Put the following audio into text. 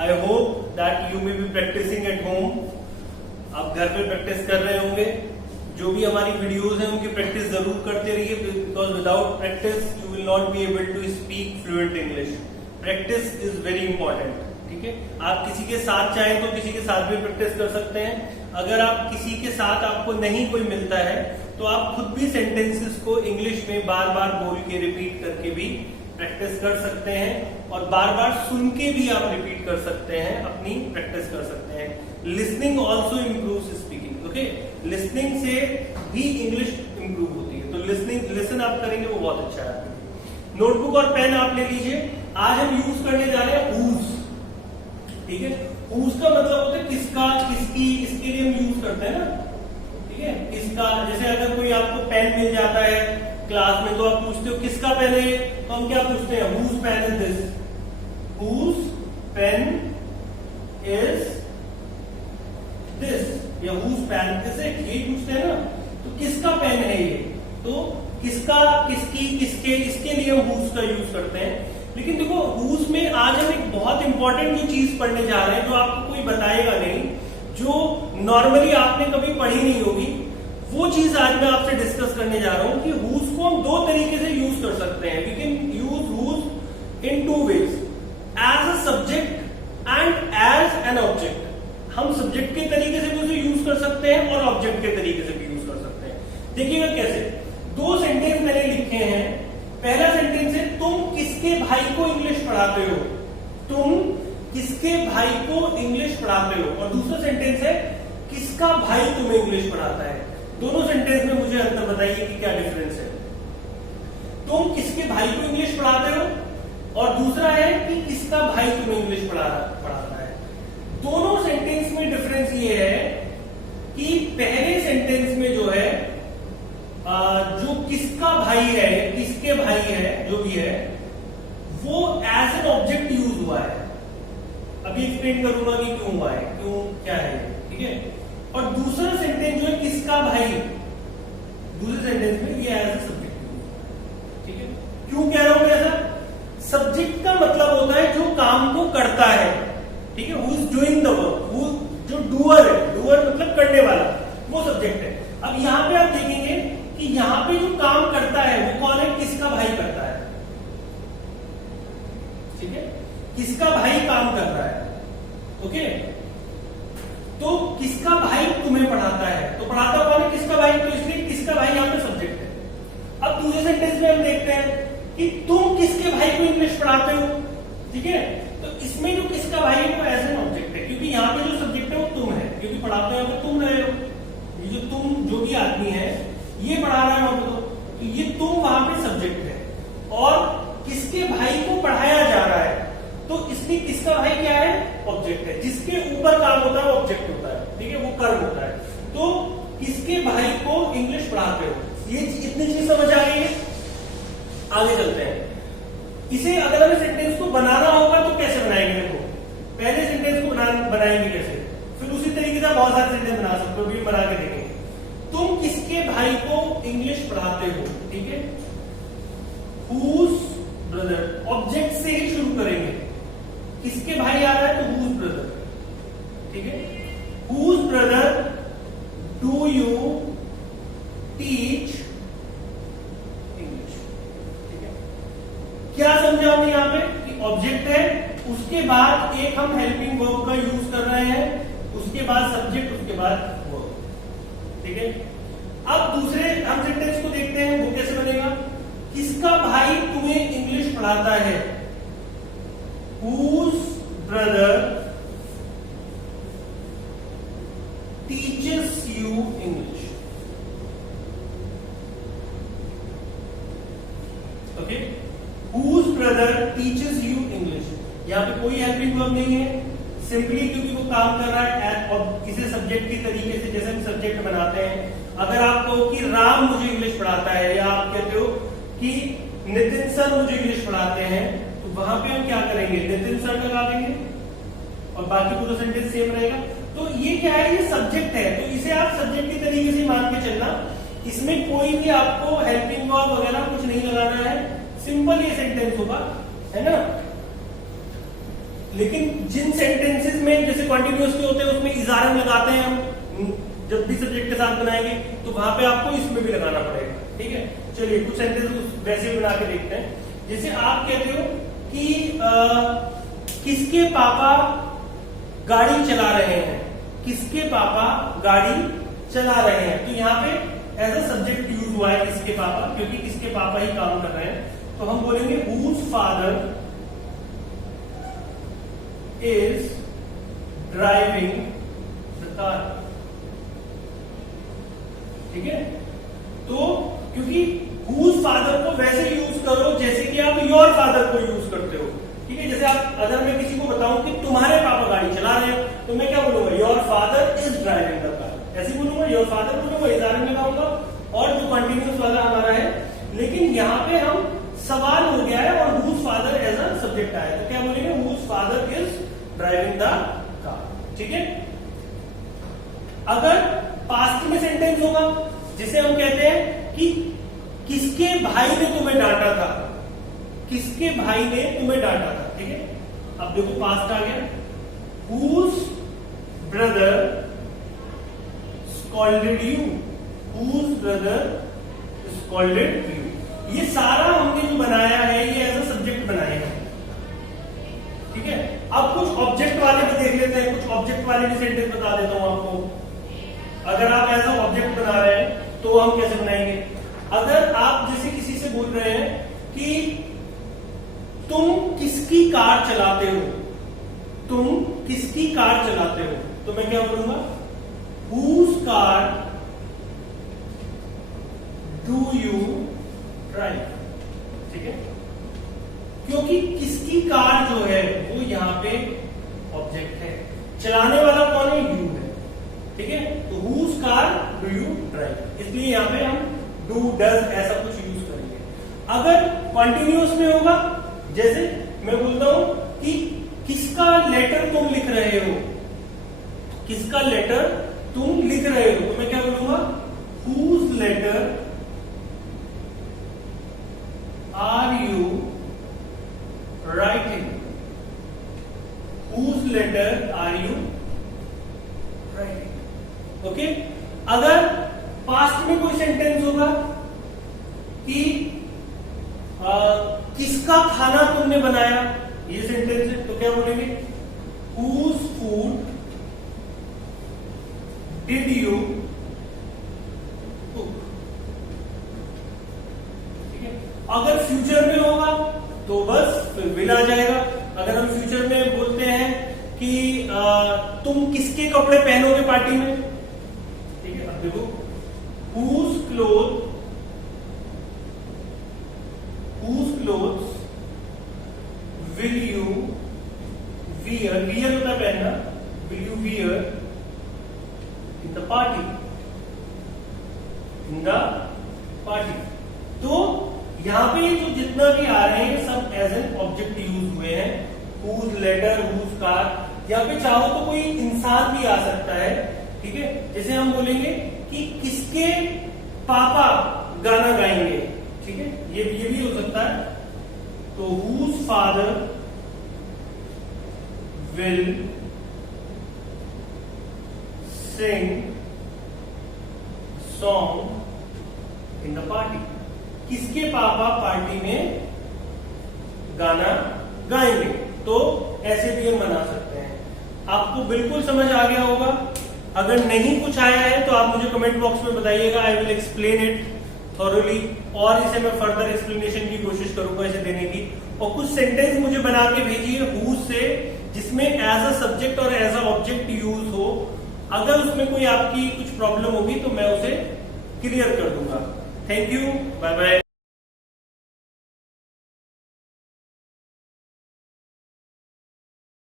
I hope that you may be practising at home. आप घर पे प्रैक्टिस कर रहे होंगे। जो भी हमारी वीडियोस हैं उनकी प्रैक्टिस जरूर करते रहिए, because without practice you will not be able to speak fluent English. Practice is very important, ठीक है। आप किसी के साथ चाहें तो किसी के साथ भी प्रैक्टिस कर सकते हैं। अगर आप किसी के साथ आपको नहीं कोई मिलता है तो आप खुद भी सेंटेंसेस को इंग्लिश में बार बार बोल के रिपीट करके भी प्रैक्टिस कर सकते हैं, और बार बार सुन के भी आप रिपीट कर सकते हैं, अपनी प्रैक्टिस कर सकते हैं। Listening also improves speaking, okay. Listening से भी इंग्लिश इंप्रूव होती है, तो लिसन आप करेंगे वो बहुत अच्छा है। नोटबुक और पेन आप ले लीजिए। आज हम यूज करने जा रहे हैं हूज, ठीक है। हूज का मतलब होता है किसका, किसकी, इसके लिए हम यूज करते हैं ना, ठीक है। किसका, जैसे अगर कोई आपको पेन मिल जाता है क्लास में तो आप पूछते हो किसका पेन है, तो हम क्या पूछते हैं, whose pen is this, whose pen is this, या हूज पेन इज इट, ये पूछते हैं ना। तो किसका पेन है ये, तो किसका, किसकी, किसके, इसके लिए हम हूज का यूज करते हैं। लेकिन देखो हूज में आज हम एक बहुत इंपॉर्टेंट जो चीज पढ़ने जा रहे हैं, जो आपको कोई बताएगा नहीं, जो नॉर्मली आपने कभी पढ़ी नहीं होगी, वो चीज आज मैं आपसे डिस्कस करने जा रहा हूं कि हूज को हम दो तरीके से यूज कर सकते हैं। We can use whose in two ways, as a subject and as an object. हम सब्जेक्ट के तरीके से भी उसे यूज कर सकते हैं और ऑब्जेक्ट के तरीके से भी यूज कर सकते हैं। देखिएगा कैसे। दो सेंटेंस मैंने लिखे हैं। पहला सेंटेंस है तुम किसके भाई को इंग्लिश पढ़ाते हो, तुम किसके भाई को इंग्लिश पढ़ाते हो, और दूसरा सेंटेंस है किसका भाई तुम्हें इंग्लिश पढ़ाता है। दोनों सेंटेंस में मुझे अंतर बताइए कि क्या डिफरेंस है। तुम किसके भाई को इंग्लिश पढ़ाते हो और दूसरा है कि किसका भाई तुम्हें इंग्लिश पढ़ाता है। दोनों सेंटेंस में डिफरेंस ये है कि पहले सेंटेंस में जो है जो किसका भाई है, किसके भाई है, जो भी है, वो एज एन ऑब्जेक्ट यूज हुआ है। अभी एक्सप्लेन करूंगा कि क्यों हुआ है, क्यों, क्या है, ठीक है। और दूसरा सेंटेंस जो है किसका भाई, दूसरे सेंटेंस में ये एज ए सब्जेक्ट, ठीक है। क्यों कह रहा हूं मैं ऐसा। सब्जेक्ट का मतलब होता है जो काम को करता है, ठीक है। Who is doing the work, who, जो डूअर है, डूअर मतलब करने वाला, वो सब्जेक्ट है। अब यहां पे आप देखेंगे कि यहां पे जो काम करता है वो कौन है, किसका भाई करता है, ठीक है। किसका भाई काम कर रहा है, ओके। तो किसका भाई तुम्हें पढ़ाता है, तो पढ़ाता कौन है, किसका भाई, तो इसलिए किसका भाई यहां पे सब्जेक्ट है। अब दूसरे सेंटेंस में हम देखते हैं कि तुम किसके भाई को इंग्लिश पढ़ाते हो, ठीक है। तो इसमें जो किसका भाई है वो एज एन ऑब्जेक्ट है, क्योंकि यहां पे जो सब्जेक्ट है वो तुम है, क्योंकि पढ़ाते हैं तुम रहे हो। ये जो तुम, जो भी आदमी है ये पढ़ा रहा है वहां पे, तो ये तुम वहां पे सब्जेक्ट है, और किसके भाई को पढ़ाया जा रहा है, तो इसलिए किसका भाई क्या है, ऑब्जेक्ट है। जिसके ऊपर काम होता है वो ऑब्जेक्ट होता है, ठीक है, वो कर्म होता है। तो किसके भाई को इंग्लिश पढ़ाते हो, ये इतनी चीज समझ आ गई है। आगे चलते हैं। इसे अगर हमें सेंटेंस को बनाना होगा तो कैसे बनाएंगे, देखो पहले सेंटेंस को बनाएंगे कैसे, फिर उसी तरीके से बहुत सारे सेंटेंस बना सकते हो, भी बना के देखेंगे। तुम किसके भाई को इंग्लिश पढ़ाते हो, ठीक है। हूज ब्रदर, ऑब्जेक्ट से ही शुरू करेंगे। किसके भाई आ रहा है तो हूज ब्रदर, ठीक है। Whose brother do you teach English, ठीक है। क्या समझा हमने यहां पे कि ऑब्जेक्ट है, उसके बाद एक हम हेल्पिंग वर्ब का यूज कर रहे हैं, उसके बाद सब्जेक्ट, उसके बाद वर्ब, ठीक है। अब दूसरे हम सेंटेंस को देखते हैं, वो कैसे बनेगा। किसका भाई तुम्हें इंग्लिश पढ़ाता है, whose brother teaches you English, okay, whose brother teaches you English। यहां पे कोई हेल्पिंग वर्ब नहीं है, सिंपली क्योंकि वो काम कर रहा है और किसी सब्जेक्ट के तरीके से, जैसे हम सब्जेक्ट बनाते हैं। अगर आप कहो कि राम मुझे इंग्लिश पढ़ाता है, या आप कहते हो कि नितिन सर मुझे इंग्लिश पढ़ाते हैं, तो वहां पे हम क्या करेंगे, नितिन सर लगा देंगे और बाकी पूरा सेंटेंस सेम रहेगा। तो ये क्या है, ये सब्जेक्ट है, तो इसे आप सब्जेक्ट के तरीके से मान के चलना। इसमें कोई भी आपको हेल्पिंग वर्ब वगैरह कुछ नहीं लगाना है, सिंपल ये सेंटेंस होगा, है ना। लेकिन जिन सेंटेंसेस में जैसे कंटिन्यूअस के होते हैं उसमें इजारम लगाते हैं हम जब भी सब्जेक्ट के साथ बनाएंगे, तो वहां पे आपको इसमें भी लगाना पड़ेगा। ठीक है, चलिए कुछ सेंटेंस वैसे बना के देखते हैं। जैसे आप कहते हो कि किसके पापा गाड़ी चला रहे हैं, किसके पापा गाड़ी चला रहे हैं, तो यहाँ पे एज अ सब्जेक्ट यूज हुआ है किसके पापा, क्योंकि किसके पापा ही काम कर रहे हैं। तो हम बोलेंगे whose father is driving the car। ठीक है, तो क्योंकि whose father को वैसे यूज करो जैसे कि आप your father को यूज करते हो। ठीक है, जैसे आप अगर मैं किसी को बताऊं कि तुम्हारे पापा गाड़ी चला रहे हैं, तो मैं क्या बोलूंगा, your father is driving the car, ऐसे बोलूंगा, your father बोलूंगा, इजारे में लगाऊंगा, और जो कंटिन्यूअस वाला हमारा है। लेकिन यहाँ पे हम सवाल हो गया है और whose father as a subject आया, तो क्या बोलेंगे, whose father is driving the car। ठीक है, अगर पास्ट में सेंटेंस होगा, जिसे हम कहते हैं कि किसके भाई ने तुम्हें डांटा था, किसके भाई ने तुम्हें डांटा था। ठीक है, अब देखो पास्ट आ गया, whose brother scolded you, whose brother scolded you। ये सारा हमने जो बनाया है ये एज अ सब्जेक्ट बनाया है। ठीक है, अब कुछ ऑब्जेक्ट वाले भी देख लेते हैं, कुछ ऑब्जेक्ट वाले भी सेंटेंस बता देता हूं आपको। अगर आप एज अ ऑब्जेक्ट बना रहे हैं तो हम कैसे बनाएंगे, अगर आप जैसे किसी से बोल रहे हैं कि तुम किसकी कार चलाते हो, तुम किसकी कार चलाते हो, तो मैं क्या बोलूंगा, whose car do you drive। ठीक है, क्योंकि किसकी कार जो है वो यहाँ पे ऑब्जेक्ट है, चलाने वाला कौन है, यू है। ठीक है, तो whose car do you drive, इसलिए यहाँ पे हम do does ऐसा कुछ यूज करेंगे। अगर कंटिन्यूअस में होगा, जैसे मैं बोलता हूं कि किसका लेटर तुम लिख रहे हो, किसका लेटर तुम लिख रहे हो, तो मैं क्या बोलूंगा, whose letter are you writing, whose letter are you writing। Okay, अगर पास्ट में कोई सेंटेंस होगा कि किसका खाना तुमने बनाया, ये सेंटेंस है, तो क्या बोलेंगे, whose food did you cook। ठीक है, अगर फ्यूचर में होगा तो बस फिर विल आ जाएगा। अगर हम फ्यूचर में बोलते हैं कि तुम किसके कपड़े पहनोगे पार्टी में, ठीक है, अब देखो, whose clothes will you wear, wear होता है पहनना, will you wear in the party, in the party। तो यहां पे जो जितना भी आ रहे हैं सब एज एन ऑब्जेक्ट यूज हुए हैं, whose letter, whose car। यहाँ पे चाहो तो कोई इंसान भी आ सकता है। ठीक है, जैसे हम बोलेंगे कि किसके पापा गाना गाएंगे। ठीक है, ये भी हो सकता है, तो whose father will sing song in the party, किसके पापा पार्टी में गाना गाएंगे। तो ऐसे भी हम बना सकते हैं। आपको बिल्कुल समझ आ गया होगा। अगर नहीं कुछ आया है तो आप मुझे कमेंट बॉक्स में बताइएगा, I will explain it thoroughly, और इसे मैं फर्दर एक्सप्लेनेशन की कोशिश करूंगा इसे देने की। और कुछ सेंटेंस मुझे बना के भेजिए whose से, जिसमें एज अ सब्जेक्ट और एज अ ऑब्जेक्ट यूज हो। अगर उसमें कोई आपकी कुछ प्रॉब्लम होगी तो मैं उसे क्लियर कर दूंगा। Thank you, bye bye.